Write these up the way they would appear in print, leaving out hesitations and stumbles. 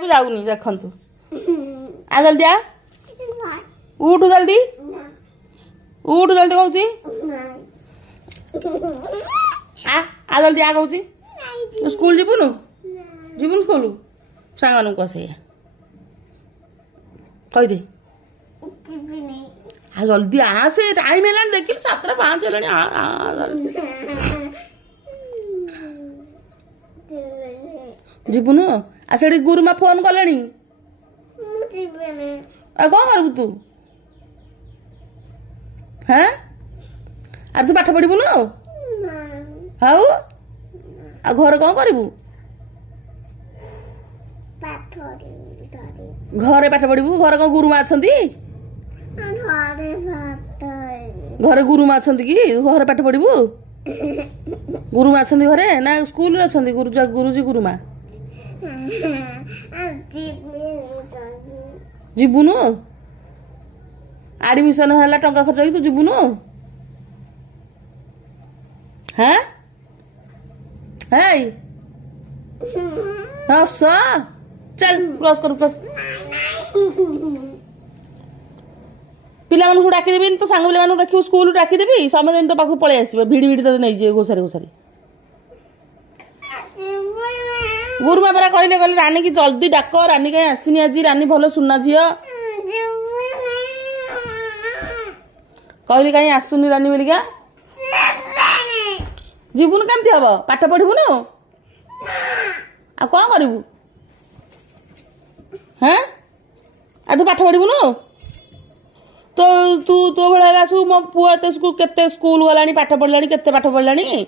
को जाऊनी देखंतु आ जल्दी आ उठ जल्दी उठ जल्दी कहूची आ जल्दी आ कहूची स्कूल जीवनु जीवन स्कूल सांग कह कही दे आ जल्दी आ से टाइम है देख 7:05 जीवनु आ से गुरुमा फोन कले कौन करबु तू हाँ आ तू पाठ पढ़बुनु हाउ आ घर कौन करबु घरे पाठ पढ़बू घर कौन गुरुमा अछंती घरे गुरुमा अछंती कि घर पाठ पढ़बू गुरुमा अछंती घरे ना स्कूल रे अछंती गुरुजी गुरुमा जीवनु एडमिशन है टंका खर्च तू जीवनु हाँ है हस चल क्रॉस कर पिला मानू डाकी देबी तो सांग पिला मानू देखियो स्कूल डाकी देबी समय दिन तो पाखु पळे आसीबे भिडी भिडी तो नै जे घोसारी घोसारी गुरुमा बरा कहले कहले रानी की जल्दी डाक रानी कहीं आसीनी आज रानी भल सुना झियो कहली कहीं आसुनी रानी बोलिका जीवनु केमती हम पाठ पढ़बुनु आ कौन करबू हाँ आ तू पाठ पढ़बुनु तो तू तो भाला सु मो पुआ केते स्कूल गलानी पाठ पढ़लानी केते पाठ पढ़लानी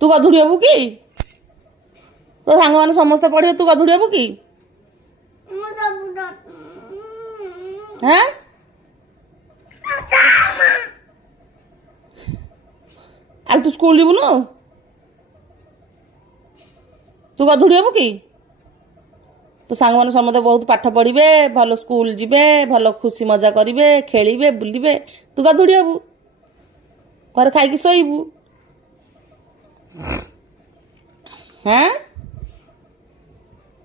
तू गधुड़ी हबू कि तो सांग मैंने समस्ते पढ़े तू गधुड़ी हबू कि हाँ आ तू स्कूल जीवनु तू गधुड़ी हबू कि तो सांग मैंने समस्ते बहुत पाठ पढ़े भल स्कूल जीवे भल खुशी मजा करेंगे खेलिबे बुलिबे तू गधुड़ी हबू घर खाई शोबू हाँ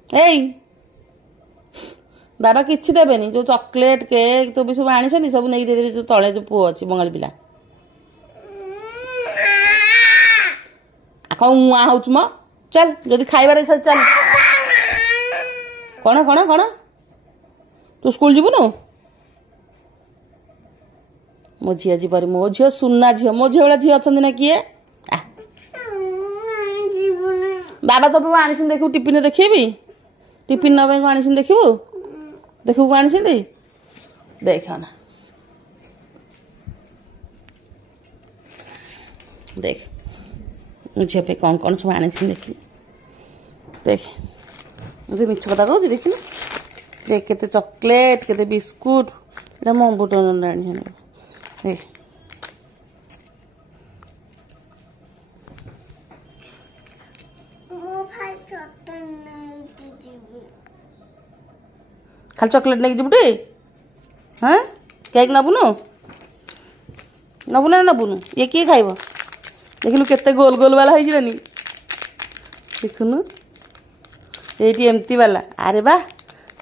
एई बाबा किछि देबेनी जो चॉकलेट केक तो भी सब आनी सब नहीं दे देबे जो तळे जो पुओ अछि बंगाली पिला आखा उआ होउछ म चल जदी खाइबार चल चल कौन कौन कौन तू स्कूल जीवनु मो झिया जीवर मो झियो सुना झियो मो झियो झियो अछंदी ना किए बाबा तो आनी देखू टिफिन देखी टिफिन नबे को आनी देखू देखू को आनी देख ना देख झील पे कौन कौन सब आनी देखी देख मुझे मिछ कथा कहती देख ना देख केते चॉकलेट केते बिस्कुट एटा मो बुटन आनी देख खाली चॉकलेट नहीं जीवटे हाँ केक नबुनु नबु ना नबुनु ये किए खाइब देखिलु केते गोल गोल वाला होइजिरानी देखुनु एटी एमती वाला अरे बा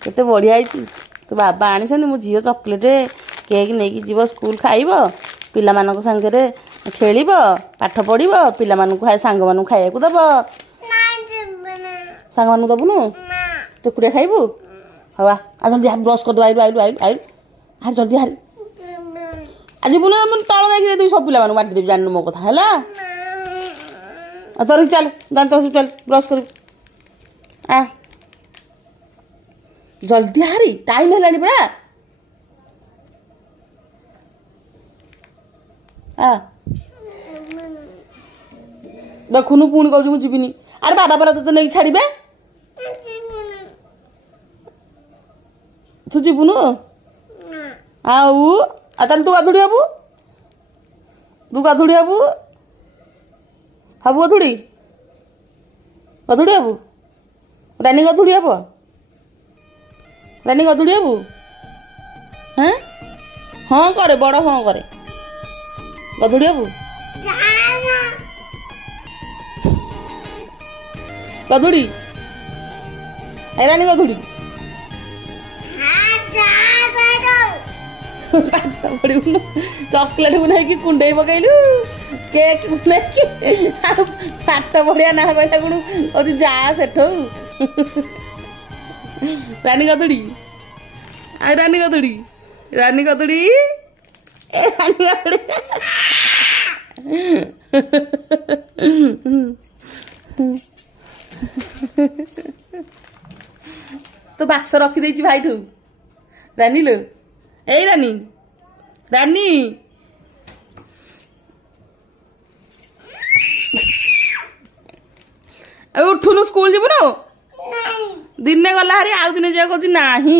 केते बढ़िया होइछि तो बाबा आनी मो झील चॉकलेट केक नहीं जीव स्कूल खाइब पिला मानक संगे खेलिब पाठ पढ़िब पिला मानक सांग मानक खाइया को दब सांग मानक दबुनु टुकुड़िया खाइबू हवा आ जल्दी ब्रश कर दो आइलु आइलु आइलु आइलु आ जल्दी हारी आज बुन मन तळ नहीं दे सब पिला मानक बांटी देबी जाननु मो कथा हैला आ तोर चल दांत चल ब्रश कर आ जल्दी हारी टाइम हेलानी बड़ा आ देखुनु पुणी कहूँ मुझे जीविनी अरे बाबा परा तो नहीं छाड़े तू जीवनु आउ ताल तू गाधुड़ी हबू तू गाधुड़ी हबू हबू गधुड़ी गधुड़ी हबू रानी गधुड़ी हब रानी गधुड़ी हबू हाँ हाँ करे बड़ हाँ करे गधुड़ी हबू गधुड़ी ରାନୀ ଗଧୁଡ଼ି ପାଠ ପଢିବୁନୁ ଚକଲେଟ କୁ ନେଇକି କୁଣ୍ଡେଇ ପକେଇଲୁ କେକ୍ ନେଇକି ଆଉ ପାଠ ପଢିଆ ନା କହିଲା କଣ କହୁଛୁ ଯା ସେଠୁ ରାନୀ ଗଧୁଡ଼ି ଆଉ ରାନୀ ଗଧୁଡ଼ି ରାନୀ ଗଧୁଡ଼ି ଏ ରାନୀ ଗଧୁଡ଼ି तो बाक्स रखी भाई ठू रानी लो ए रानी रानी अब उठुनु स्कूल जीव न दिन गला हरी आउ दिन जा कह नाही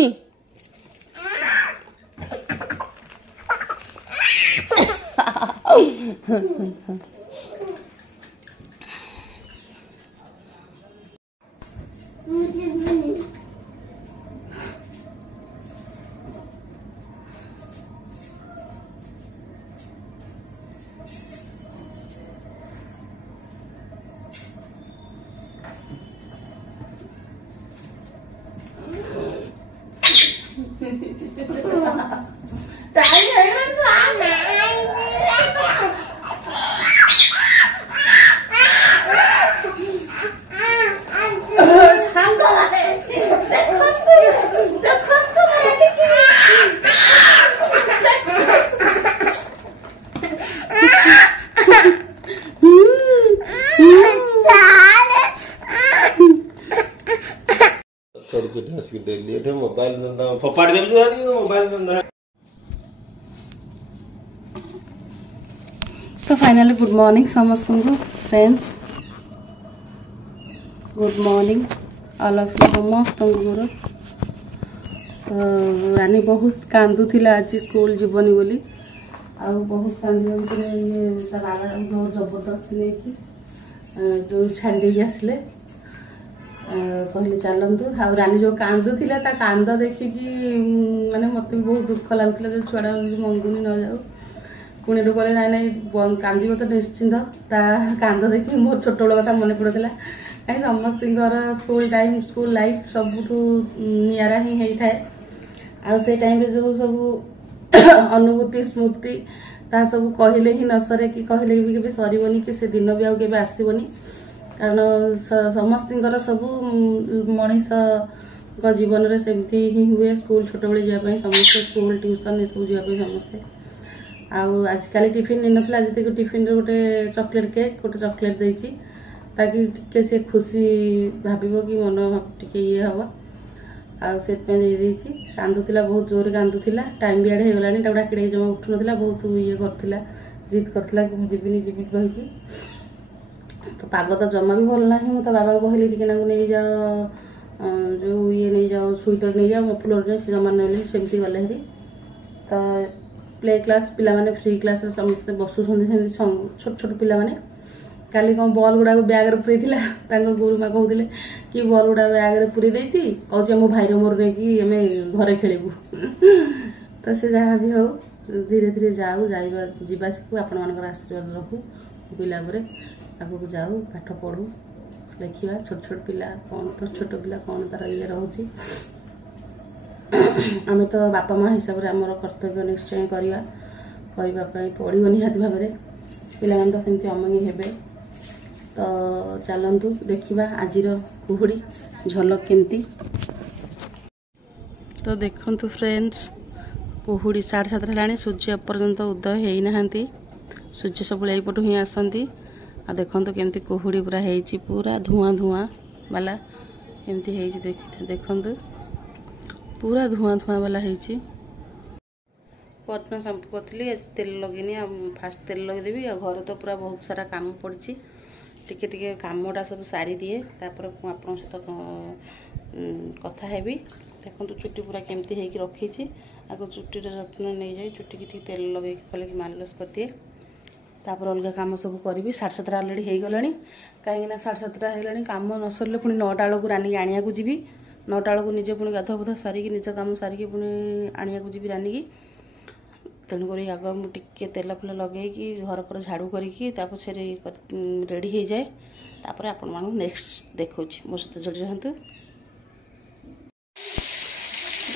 मोबाइल फोपाड़ी देवी मोबाइल तो फाइनली गुड मॉर्निंग समस्त को friends good morning all of you समस्त को तो रानी बहुत कांदुला आज स्कूल जीवनी बोली आ बहुत कांदी ये बाबा जोर जबरदस्ती नहीं जो छाड़ी आसले कहले चलतु आ रानी जो कांदुला कांद देखिकी माने मत बहुत दुख लगुला जो छुआ मंगुनी न जाऊ पुणी कहले ना ना कांद तो निश्चिंत ता कांद देखिए मोर छोट बेल कथा मन पड़ता कहीं समस्त स्कूल टाइम स्कूल लाइफ सबुठ निरा ही होता है आ से टाइम जो सब अनुभूति स्मृति ता सब कहले ही न सरे कि कहले भी केबे सरबनी कि से दिन भी आउ केबे आसीबनी कारण समस्त सब मनीष जीवन में सेमती ही हुए स्कूल छोट बेले जावाई समस्त स्कूल ट्यूशन ये सब जावाई समस्ते आजिकल टिफिन नहीं नाला जी टिफिन गोटे चॉकलेट केक गोटे चॉकलेट देती ताकि टिके से खुशी भाव कि मन टिके ये हम आसी कांदुला बहुत जोर कांदुला टाइम भी आड़े होगा डाक जमा उठु ना बहुत ये करला जिद करला कि जीविनी जीवी कहीकि तो पाग तो जमा भी भल ना तो बाबा कहली टी नहीं जाओ जो ये नहीं जाओ स्वेटर नहीं जाओ मफलर नहीं जमा नहीं सेमती गले हेरी तो प्ले क्लास पिला माने फ्री क्लास समस्त बसुँच छोट छोट पिला माने काली कौन बॉल गुड़ा बैग पूरी गुरुमा कहते कि बॉल गुड़ा बैग पूरी देती कहे मो भाई मोर नहीं आम घरे खेलू तो से जहाँ भी हो धीरे धीरे जाऊ जावा शिखु आपण मान आशीर्वाद रखू पिला आगू जाऊ पाठ पढ़ू देखा छोट छोट पिला कौन तो छोट पिला कौन तार ये रोचे आम तो बापा माँ हिसाब से आमर कर्तव्य निश्चय करने पड़ो निहाती भाव में पिला तो सेमती अमंगी हेबे तो चलतु देखा आज कुहुड़ी झलक केमती तो देखंतु फ्रेंड्स कुहुड़ी 7:30 है सूर्य पर्यंत उदय होना सूर्य सब यहीपटू ही आसती आ देखंतु केमती कुहुड़ी पूरा होती पूरा धुआं धुआं वाला एमती देखंतु पूरा धुआं धुआं वाला होती परदिन शैम्पू करी तेल लगेनी फास्ट तेल लगेदेवी आ घर तो पूरा बहुत सारा काम पड़ी टिके टिके कामटा सब सारी दिए तापर आप सहित कथा हेबी देखो चुट्टी पूरा केमती होगी रखी आगे चुट्टीर जत्न नहीं जाए चुट्टी की तेल लगे कले कि मालिश कर दिए तापर अलग कम सब करी 7:30 अलरेडी हो गला कहीं 7:30 होगा कम न सरले पुणी 9टा बेलू रानी आनिया जी 9टा बेलू निजे पुणी गाधुआ बुधा सारिकी निज कम सारिकी पुणी आनिया जी रानी की तेणुक आग मुझे तेल फुल लगे घर पर झाड़ू करके रेडी हो जाए तापर आपण मानू नेक्स्ट देखो मो सहित जोड़ी रहतु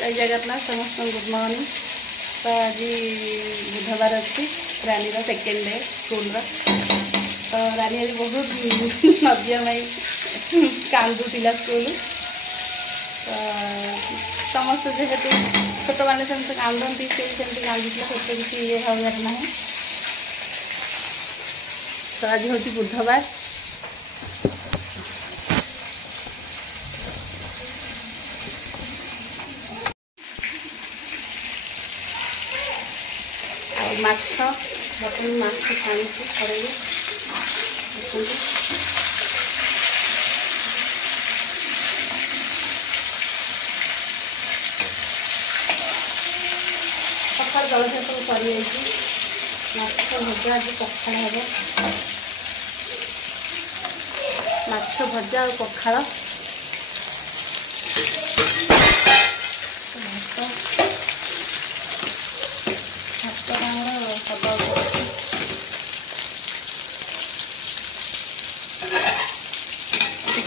जय जगन्नाथ समस्त गुड मॉर्निंग। तो आज बुधवार अच्छी रानी सेकेंड डे स्कूल तो रानी आज बहुत नदियामाई कांदुला स्कूल तो समस्त जेहेतु छोट मैंने सेमती कांदती से कांदुला छोट किसी ये हबार ना तो आज हूँ बुधवार माछ बर्तमान माछ छाणी खड़े सकाल जलखिया सब सरी माछ भजा आज पखाड़ हम माछ भजा और पखाड़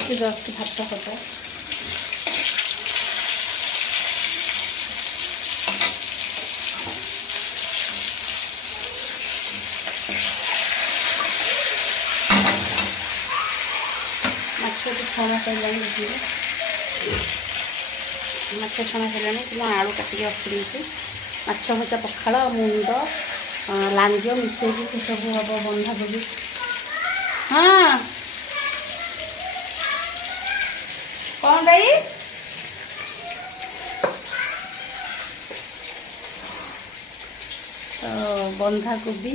जस्ट भात हब माछ छणा सर माछ छणा सर आलू काटिक रखी माछ भजा पखाड़ मुंड लांज मिसेक से सब हम बंधाकोबी। हाँ कौन रही तो बंधाकोबी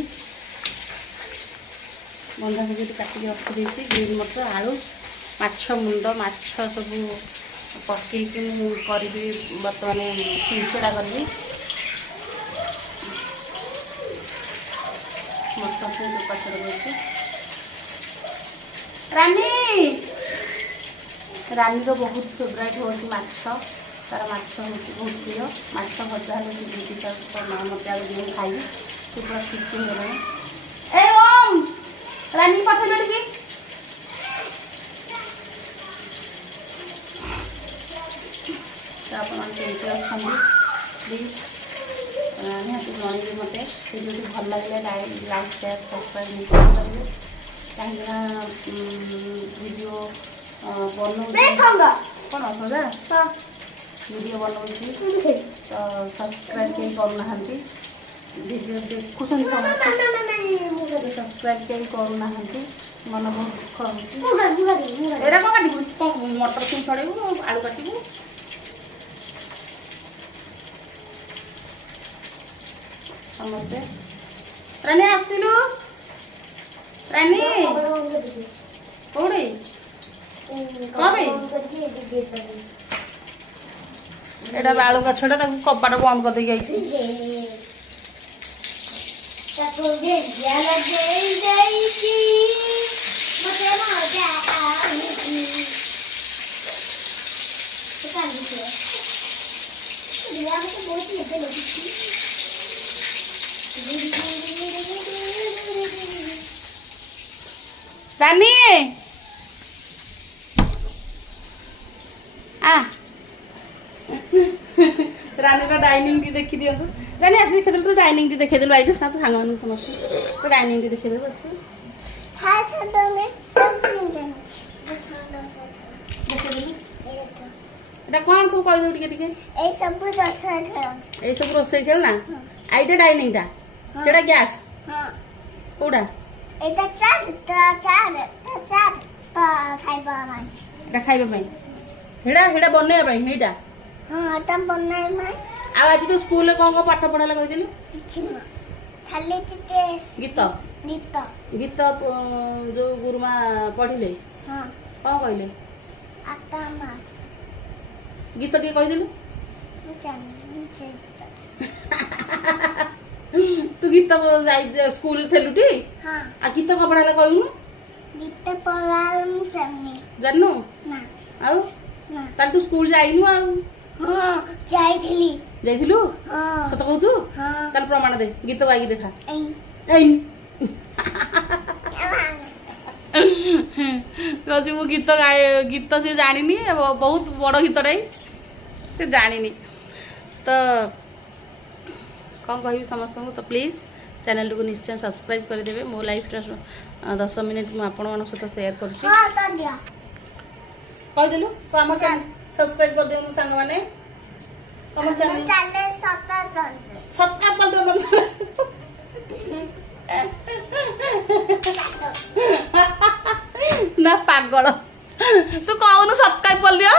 काटिक रखी ग्रीन मटर आलू माछ मुंड माछ सब पकईकि करी बर्तमान छिंचड़ा करी मटर से पाचड़ रानी रानी रो बहुत फेवरेट हूँ माछ तार माछ हूँ बहुत प्रिय माछ भजा हेल्ले मत आगे दिन खाई से पूरा खुशी हो ए ओम रानी पठेल टी आप केमती अच्छा प्लीज निहत जन मत भिडियो भल लगे लाइक शेयर सब्सक्राइब करेंगे कहीं वीडियो कौन वीडियो बनाऊँगी तो सब्सक्राइब कहीं करना वीडियो देखुं सब्सक्राइब कहीं करना मन बहुत दुख होता मटर तुम छड़ेबू आलू काटबू समस्ते रानी आसिलु रानी कौड़ी एटा बालू गछटा कपाट बंद कर देई रानी रानी का डाइनिंग टी देखी दियो तो रानी आसी देखे तो डाइनिंग टी देखे देल आइके साथ सांग मान समस्त तो डाइनिंग टी देखे देल बस हां साथ में एटा कोन सब कहि दउ टिके ए सब रोसई खेल ना आइटा डाइनिंग टा सेटा गैस हां कोडा एटा चार खाइबा मान एटा खाइबा में हेड़ा बनैया भाई हेड़ा हां तम बननाय भाई आ आज तो स्कूल में कोन को पाठ पढाला कहि दिलु किछि न खाली ते गीत जो गुरुमा पढिले हां कोन कहिले आता मास गीत टी कहि दिलु तू गीत जाई स्कूल थेलु टी हां आ गीत को पढाला कहिनु गीत पढाल मु जाननु ना आउ ताल तू स्कूल जाइनु आ हां जाइथिलु हां सत कहू तू हां ताल प्रमाण दे गीत गाई देखा एई कौन मु गीत से जानी बहुत बड़ गीत से जानी तो कौन कह समस्त को तो प्लीज चैनल को निश्चय सब्सक्राइब करदेवे मो लाइफ 10 मिनिट मुझे आपण सहित सेयार करदेलु आम चैनल सब्सक्राइब कर दियो सांग मैंने तुम चैनल सब्सक्राइब कर दियो ना पागल तू कौन सब्सक्राइब कर दियो